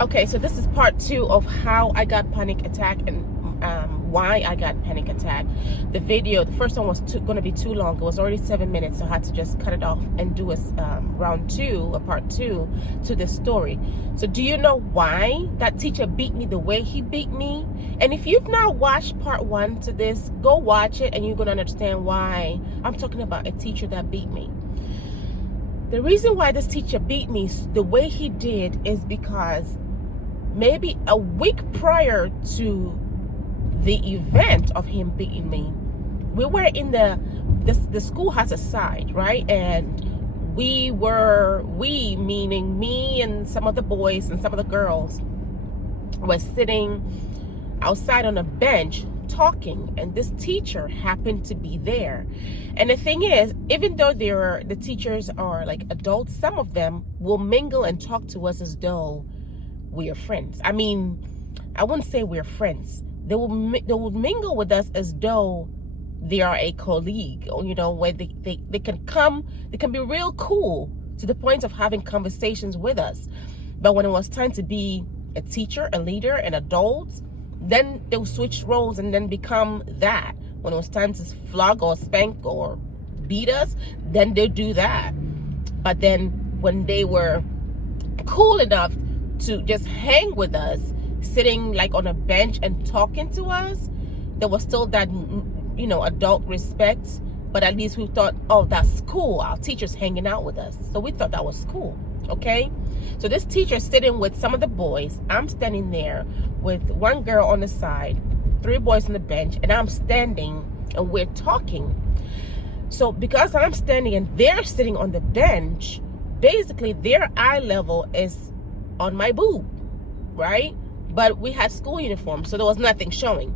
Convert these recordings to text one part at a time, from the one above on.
Okay, so this is part 2 of how I got panic attack and why I got panic attack. The first one was going to be too long. It was already 7 minutes, so I had to just cut it off and do a round 2, a part 2 to this story. So do you know why that teacher beat me the way he beat me? And if you've not watched part 1 to this, go watch it and you're going to understand why I'm talking about a teacher that beat me. The reason why this teacher beat me the way he did is because maybe a week prior to the event of him beating me, we were in the school has a side, right? And we meaning me and some of the boys and some of the girls were sitting outside on a bench talking, and this teacher happened to be there. And the thing is, even though the teachers are like adults, some of them will mingle and talk to us as though we are friends. I mean, I wouldn't say we're friends. They will mingle with us as though they are a colleague, or where they can be real cool to the point of having conversations with us. But when it was time to be a teacher, a leader, an adult, then they'll switch roles and then become that. When it was time to flog or spank or beat us, then they'll do that. But then when they were cool enough to just hang with us, sitting like on a bench and talking to us, there was still that adult respect. But at least we thought, oh, that's cool, our teacher's hanging out with us. So we thought that was cool. Okay, so this teacher sitting with some of the boys, I'm standing there with one girl on the side, 3 boys on the bench, and I'm standing and we're talking. So because I'm standing and they're sitting on the bench, basically their eye level is on my boob, right? But we had school uniforms, so there was nothing showing.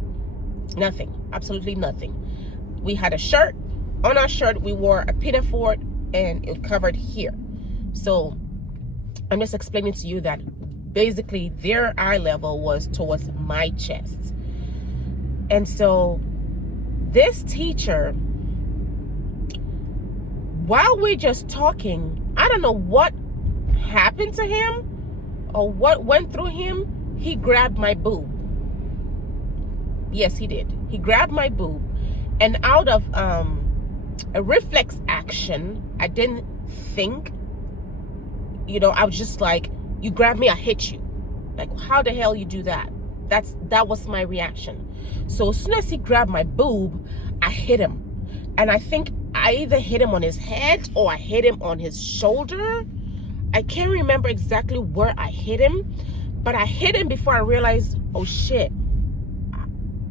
Nothing, absolutely nothing. We had a shirt. On our shirt, we wore a pinafore and it covered here. So I'm just explaining to you that basically their eye level was towards my chest. And so this teacher, while we're just talking, I don't know what happened to him or what went through him, he grabbed my boob. Yes, he did. He grabbed my boob, and out of a reflex action, I didn't think, I was just like, you grab me, I hit you. Like, how the hell you do that? That was my reaction. So as soon as he grabbed my boob, I hit him. And I think I either hit him on his head or I hit him on his shoulder. I can't remember exactly where I hit him, but I hit him before I realized, oh shit,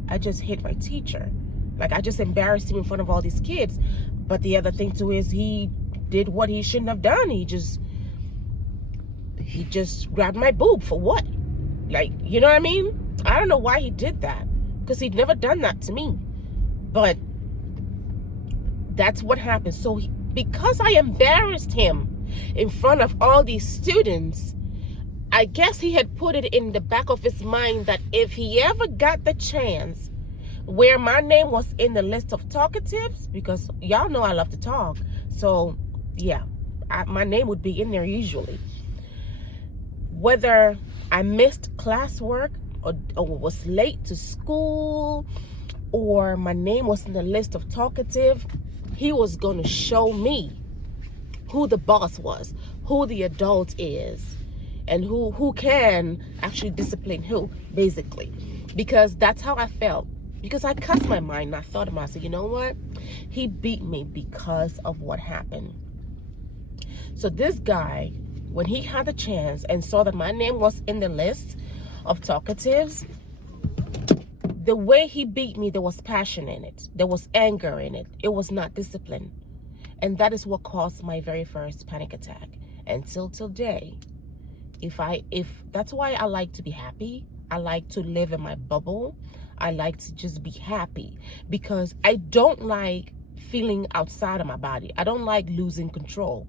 I just hit my teacher. Like, I just embarrassed him in front of all these kids. But the other thing too is he did what he shouldn't have done. He just grabbed my boob for what? Like, you know what I mean? I don't know why he did that, because he'd never done that to me. But that's what happened. So because I embarrassed him in front of all these students, I guess he had put it in the back of his mind that if he ever got the chance where my name was in the list of talkatives, because y'all know I love to talk, so yeah, my name would be in there usually. Whether I missed classwork or was late to school, or my name was in the list of talkative, he was going to show me who the boss was, who the adult is, and who can actually discipline who, basically. Because that's how I felt. Because I cussed my mind and I thought about it. I said, you know what? He beat me because of what happened. So this guy, when he had the chance and saw that my name was in the list of talkatives, the way he beat me, there was passion in it. There was anger in it. It was not discipline. And that is what caused my very first panic attack. Until today, if that's why I like to be happy. I like to live in my bubble. I like to just be happy, because I don't like feeling outside of my body. I don't like losing control.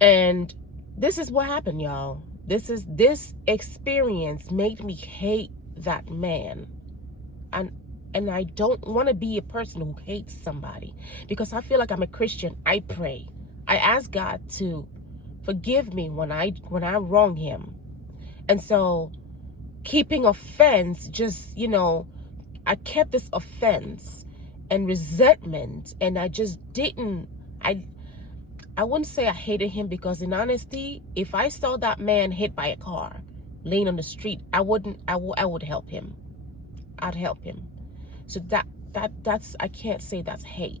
And this is what happened, y'all. This experience made me hate that man. And I don't want to be a person who hates somebody, because I feel like I'm a Christian. I pray. I ask God to forgive me when I wrong him. And so keeping offense, just, I kept this offense and resentment, and I just didn't, I wouldn't say I hated him, because in honesty, if I saw that man hit by a car laying on the street, I would help him. I'd help him. So that's, I can't say that's hate.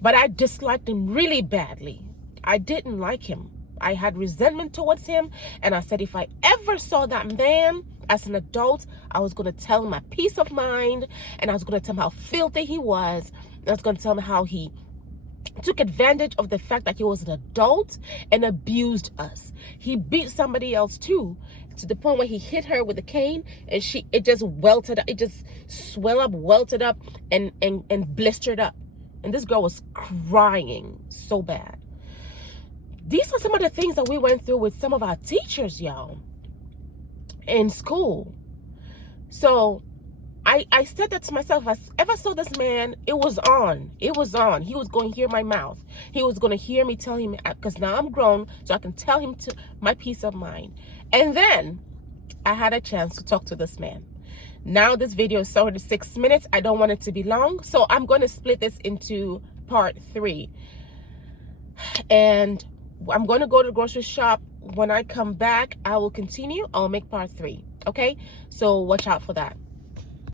But I disliked him really badly. I didn't like him. I had resentment towards him, and I said if I ever saw that man as an adult, I was going to tell him my peace of mind, and I was going to tell him how filthy he was, and I was going to tell him how he took advantage of the fact that he was an adult and abused us. He beat somebody else too, to the point where he hit her with a cane, and it just welted up, it just swelled up, welted up, and blistered up. And this girl was crying so bad. These are some of the things that we went through with some of our teachers, y'all, in school. So I said that to myself, if I ever saw this man, it was on. He was going to hear my mouth. He was going to hear me tell him, because now I'm grown, so I can tell him to my peace of mind. And then I had a chance to talk to this man. Now this video is 36 minutes. I don't want it to be long, so I'm going to split this into part 3. And I'm going to go to the grocery shop. When I come back, I will continue. I'll make part 3. Okay? So watch out for that.